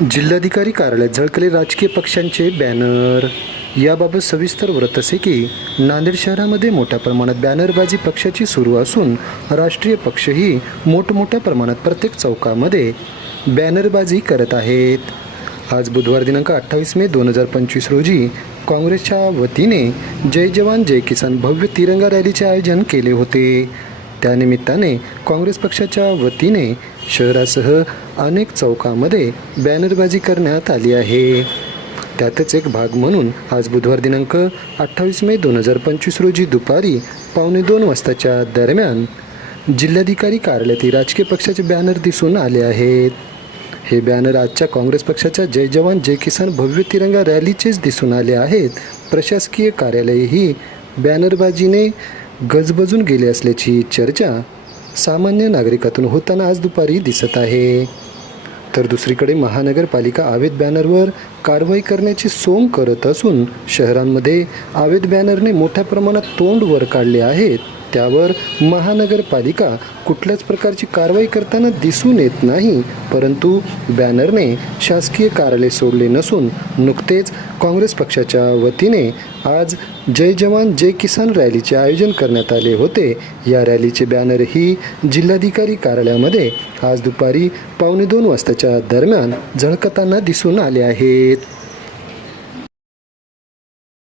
जिल्हाधिकारी कार्यालयात झळकले राजकीय पक्षांचे बॅनर. याबाबत सविस्तर व्रत असे की नांदेड शहरामध्ये मोठ्या प्रमाणात बॅनरबाजी पक्षाची सुरू असून राष्ट्रीय पक्षही मोठमोठ्या प्रमाणात प्रत्येक चौकामध्ये बॅनरबाजी करत आहेत. आज बुधवार दिनांक अठ्ठावीस मे दोन हजार पंचवीस रोजी काँग्रेसच्या वतीने जय जवान जय किसान भव्य तिरंगा रॅलीचे आयोजन केले होते. त्यानिमित्ताने काँग्रेस पक्षाच्या वतीने शहरासह अनेक चौकामध्ये बॅनरबाजी करण्यात आली आहे. त्यातच एक भाग म्हणून आज बुधवार दिनांक अठ्ठावीस मे दोन हजार पंचवीस रोजी दुपारी पावणे दोन वाजताच्या दरम्यान जिल्हाधिकारी कार्यालयातील राजकीय पक्षाचे बॅनर दिसून आले आहेत. हे बॅनर आजच्या काँग्रेस पक्षाच्या जय जवान जय किसान भव्य तिरंगा रॅलीचेच दिसून आले आहेत. प्रशासकीय कार्यालयही बॅनरबाजीने गजबजून गेले असल्याची चर्चा सामान्य नागरिकातून होताना आज दुपारी दिसत आहे. तर दुसरीकडे महानगरपालिका आवेद बॅनरवर कारवाई करण्याची सोंग करत असून शहरांमध्ये आवेद बॅनरने मोठ्या प्रमाणात तोंड वर काढले आहेत. त्यावर महानगरपालिका कुठल्याच प्रकारची कारवाई करताना दिसून येत नाही परंतु बॅनरने शासकीय कार्यालय सोडले नसून नुकतेच काँग्रेस पक्षाच्या वतीने आज जय जवान जय किसान रॅलीचे आयोजन करण्यात आले होते. या रॅलीचे बॅनरही जिल्हाधिकारी कार्यालयामध्ये आज दुपारी पावणे दोन वाजताच्या दरम्यान झळकताना दिसून आले आहेत.